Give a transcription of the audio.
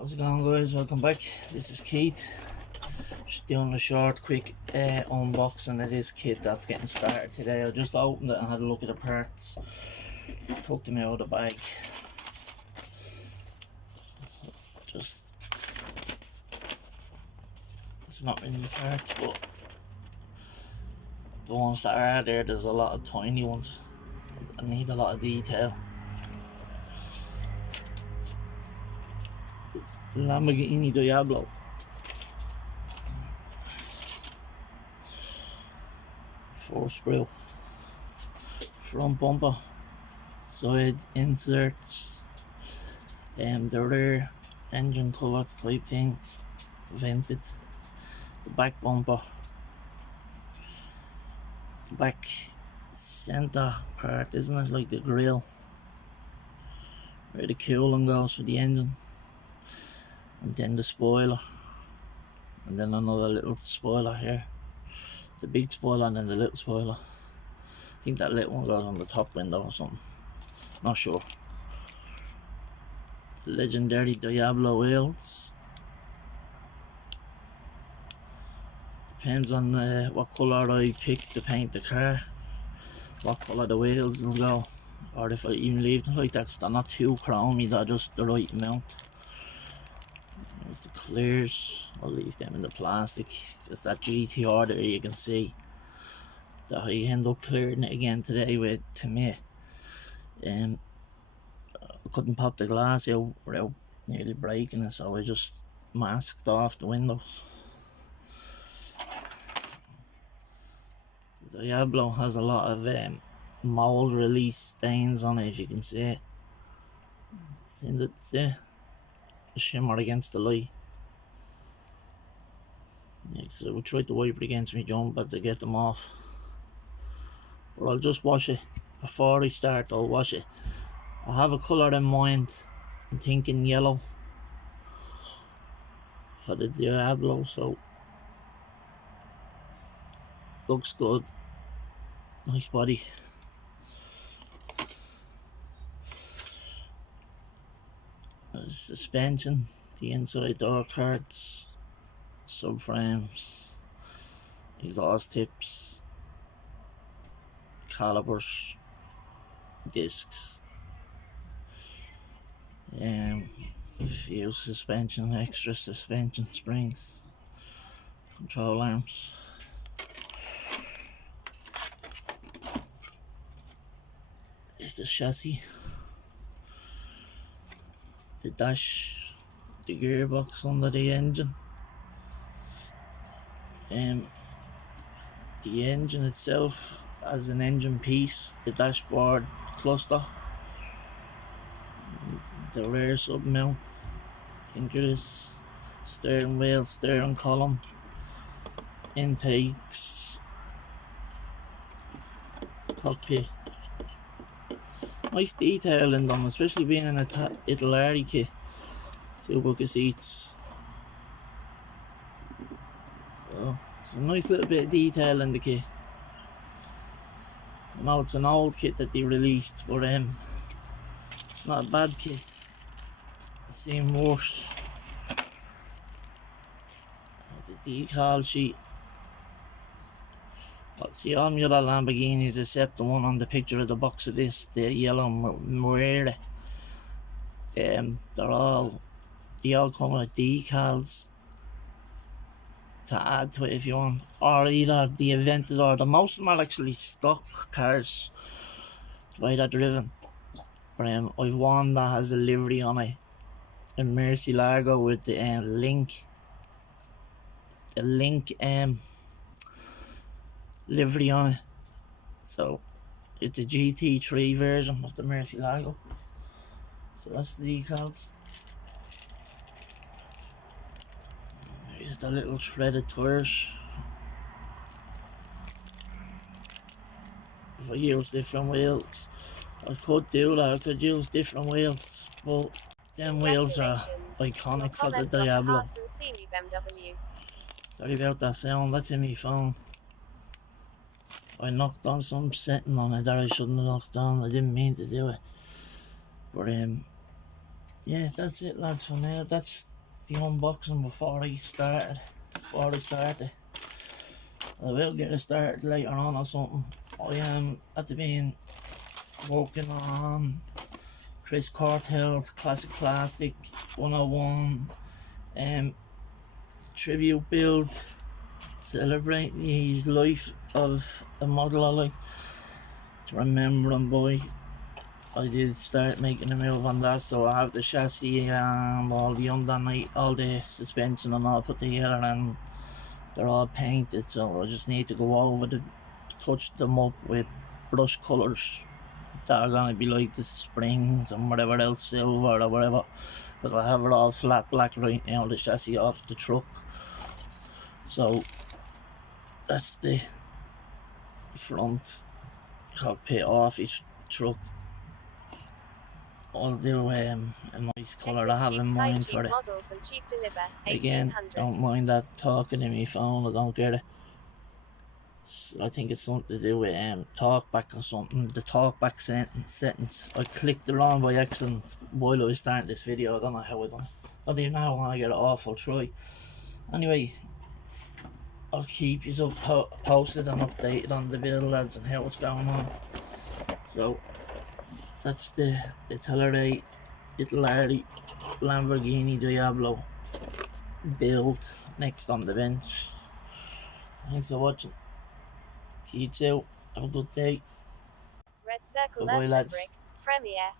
How's it going, guys? Welcome back. This is Keith. Just doing a short quick unboxing of this kit that's getting started today. I just opened it and had a look at the parts, took them out of the bag. Just, it's not really parts, but the ones that are there, there's a lot of tiny ones. I need a lot of detail. Lamborghini Diablo. Force sprue, front bumper, side inserts, the rear engine cover type thing, vented, the back bumper, the back center part, isn't it, like the grill where the cooling goes for the engine, and then the spoiler, and then another little spoiler here, the big spoiler and then the little spoiler. I think that little one goes on the top window or something, not sure. Legendary Diablo wheels. Depends on what colour I pick to paint the car, what colour the wheels will go, or if I even leave them like that, because they're not too chromy, they're just the right amount. There's the clears, I'll leave them in the plastic, because that GTR there you can see that I end up clearing it again today with to me. I couldn't pop the glass out without nearly breaking it, so I just masked off the windows. The Diablo has a lot of mold release stains on it, if you can see it. It's in the shimmer against the light. Yeah, because I would try to wipe it against my jumper to get them off. But I'll just wash it. Before I start, I'll wash it. I have a colour in mind. I'm thinking yellow for the Diablo, so looks good. Nice body. There's suspension, the inside door cards, subframes, exhaust tips, calipers, discs, a few suspension, extra suspension springs, control arms. Is the chassis, the dash, the gearbox under the engine, the engine itself as an engine piece, the dashboard cluster, the rear sub mount, tinkers, steering wheel, steering column, intakes, cockpit. Nice detail in them, especially being in a Italeri kit. 2 bucket seats. So it's a nice little bit of detail in the kit. I know it's an old kit that they released, but it's not a bad kit. I've seen worse. The decal sheet. See, all my other Lamborghinis except the one on the picture of the box of this, the yellow Moira, they all come with decals to add to it if you want, or either the invented or most of them are actually stock cars the way they're driven. But I've one that has a livery on it, a Murcielago with the link livery on it, so it's a GT3 version of the Murcielago. So that's the decals. Here's the little shredded tires. If I use different wheels, I could do that. I could use different wheels, but them wheels are iconic for the Diablo. Sorry about that sound, that's in my phone. I knocked on some setting on it that I shouldn't have knocked on. I didn't mean to do it. But yeah, that's it, lads, for now. That's the unboxing before I started. I will get it started later on or something. I am at the being working on Chris Cortell's Classic Plastic 101 tribute build, celebrating his life of a model I like to remember him by. I did start making a move on that, so I have the chassis and all the undernight, all the suspension and all put together, and they're all painted, so I just need to go over to touch them up with brush colours that are gonna be like the springs and whatever else, silver or whatever, because I have it all flat black right now, the chassis off the truck. So that's the front cockpit off each truck. I'll do a nice colour I have in mind for it. Again, don't mind that talking in my phone, I don't get it. I think it's something to do with talkback or something. The talkback sentence. I clicked it on by accident while I was starting this video. I don't know how I done it. I don't even know how I get it off. I'll try. Anyway, I'll keep you up posted and updated on the build, lads, and how it's going on. So that's the Italeri Lamborghini Diablo build next on the bench. Thanks for watching. Keep out. Have a good day. Red circle. Bye, lads. Premiere.